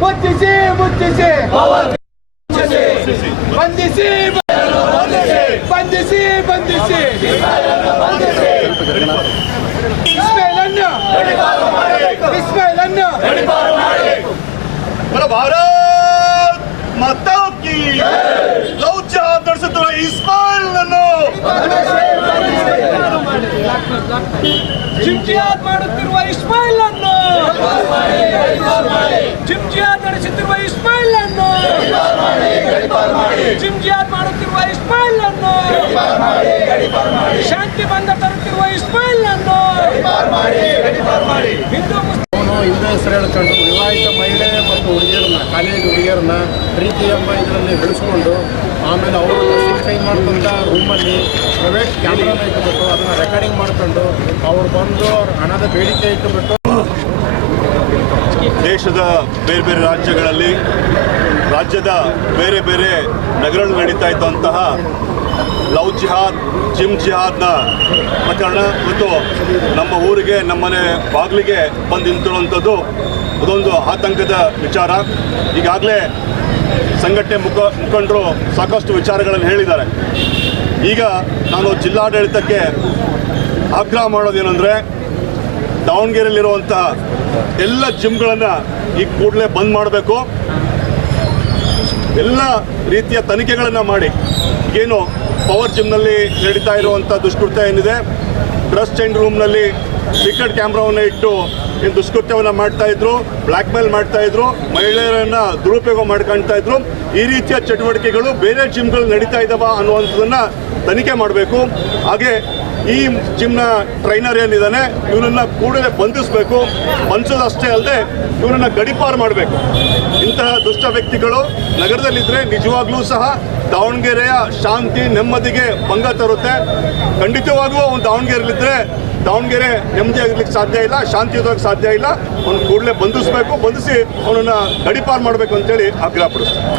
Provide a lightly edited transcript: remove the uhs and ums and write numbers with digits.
ಮುಚ್ಚಿಸಿ ಬಂಧಿಸಿ ಭಾರತ್ ಮಾತಾ ಕಿ ಲವ್ ಜಿಹಾದ್ ನಡೆಸುತ್ತಿರುವ ಇಸ್ಮಾಯಿಲ್ ಅನ್ನು ಜಿಹಾದ್ ಮಾಡುತ್ತಿರುವ ಇಸ್ಮಾಯಿಲ್ ಅನ್ನು ಜಿಹಾದ್ ನಡೆಸುತ್ತಿರುವ ಇಸ್ಮಾಯಿಲ್ ಅನ್ನು ಜಿಹಾದ್ ಮಾಡುತ್ತಿರುವ ಇಸ್ಮಾಯಿಲ್ ಅನ್ನು ಶಾಂತಿ ಬಂಧ ತರುತ್ತಿರುವ ಇಸ್ಮಾಯಿಲ್ ಅನ್ನು ಹಿಂದೂ ಹೆಸರು ಹೇಳ್ಕೊಂಡು ವಿವಾಹಿತ ಮಹಿಳೆ ಮತ್ತು ಹುಡುಗಿಯರನ್ನ ಕಾಲೇಜ್ ಹುಡುಗಿಯರನ್ನ ಪ್ರೀತಿ ಎಂಬ ಇದರಲ್ಲಿ ಬೆಳೆಸ್ಕೊಂಡು ಆಮೇಲೆ ಅವರು ಡ್ರೆಸ್ಸಿಂಗ್ ಚೇಂಜ್ ಮಾಡ್ಕೊಂಡ ರೂಮಲ್ಲಿ ಪ್ರೈವೇಟ್ ಕ್ಯಾಮ್ರಾನ ಇಟ್ಟುಬಿಟ್ಟು ಅದನ್ನು ರೆಕಾರ್ಡಿಂಗ್ ಮಾಡ್ಕೊಂಡು ಅವ್ರು ಬಂದು ಅವ್ರ ಹಣದ ಬೇಡಿಕೆ ಇಟ್ಟುಬಿಟ್ಟು ದೇಶದ ಬೇರೆ ಬೇರೆ ರಾಜ್ಯಗಳಲ್ಲಿ ರಾಜ್ಯದ ಬೇರೆ ಬೇರೆ ನಗರಗಳಲ್ಲಿ ನಡೀತಾ ಇದ್ದಂತಹ ಲವ್ ಜಿಹಾದ್ ಜಿಹಾದ್ನ ಪ್ರಕರಣ ಇವತ್ತು ನಮ್ಮ ಊರಿಗೆ ನಮ್ಮನೆ ಬಾಗಿಲಿಗೆ ಬಂದು ನಿಂತಿರುವಂಥದ್ದು ಅದೊಂದು ಆತಂಕದ ವಿಚಾರ. ಈಗಾಗಲೇ ಸಂಘಟನೆ ಮುಖಂಡರು ಸಾಕಷ್ಟು ವಿಚಾರಗಳನ್ನು ಹೇಳಿದ್ದಾರೆ. ಈಗ ನಾನು ಜಿಲ್ಲಾಡಳಿತಕ್ಕೆ ಆಗ್ರಹ ಮಾಡೋದೇನೆಂದರೆ ದಾವಣಗೆರೆಯಲ್ಲಿರುವಂಥ ಎಲ್ಲ ಜಿಮ್ಗಳನ್ನು ಈ ಕೂಡಲೇ ಬಂದ್ ಮಾಡಬೇಕು. ಎಲ್ಲ ರೀತಿಯ ತನಿಖೆಗಳನ್ನು ಮಾಡಿ ಏನು ಪವರ್ ಜಿಮ್ನಲ್ಲಿ ನಡೀತಾ ಇರುವಂಥ ದುಷ್ಕೃತ್ಯ ಏನಿದೆ, ಡ್ರೆಸ್ ಚೇಂಜ್ ರೂಮ್ನಲ್ಲಿ ಸೀಕ್ರೆಟ್ ಕ್ಯಾಮ್ರಾವನ್ನು ಇಟ್ಟು ಏನು ದುಷ್ಕೃತ್ಯವನ್ನು ಮಾಡ್ತಾಯಿದ್ರು, ಬ್ಲ್ಯಾಕ್ ಮೇಲ್ ಮಾಡ್ತಾಯಿದ್ರು, ಮಹಿಳೆಯರನ್ನು ದುರುಪಯೋಗ ಮಾಡ್ಕೊಳ್ತಾ ಇದ್ರು. ಈ ರೀತಿಯ ಚಟುವಟಿಕೆಗಳು ಬೇರೆ ಜಿಮ್ಗಳು ನಡೀತಾ ಇದ್ದಾವ ಅನ್ನುವಂಥದ್ದನ್ನು ತನಿಖೆ ಮಾಡಬೇಕು. ಹಾಗೆ ಈ ಜಿಮ್ನ ಟ್ರೈನರ್ ಏನಿದ್ದಾನೆ ಇವನನ್ನು ಕೂಡಲೇ ಬಂಧಿಸಬೇಕು. ಬಂಧಿಸೋದಷ್ಟೇ ಅಲ್ಲದೆ ಇವನನ್ನು ಗಡೀಪಾರು ಮಾಡಬೇಕು. ಇಂತಹ ದುಷ್ಟ ವ್ಯಕ್ತಿಗಳು ನಗರದಲ್ಲಿದ್ದರೆ ನಿಜವಾಗ್ಲೂ ಸಹ ದಾವಣಗೆರೆಯ ಶಾಂತಿ ನೆಮ್ಮದಿಗೆ ಭಂಗ ತರುತ್ತೆ. ಖಂಡಿತವಾಗೂ ಅವನು ದಾವಣಗೆರೆಯಲ್ಲಿದ್ದರೆ ದಾವಣಗೆರೆ ನೆಮ್ಮದಿಯಾಗಿರ್ಲಿಕ್ಕೆ ಸಾಧ್ಯ ಇಲ್ಲ, ಶಾಂತಿಯುತವಾಗಿ ಸಾಧ್ಯ ಇಲ್ಲ. ಅವನು ಕೂಡಲೇ ಬಂಧಿಸಬೇಕು, ಬಂಧಿಸಿ ಅವನನ್ನು ಗಡೀಪಾರು ಮಾಡಬೇಕು ಅಂತೇಳಿ ಆಗ್ರಹಪಡಿಸ್ತಾರೆ.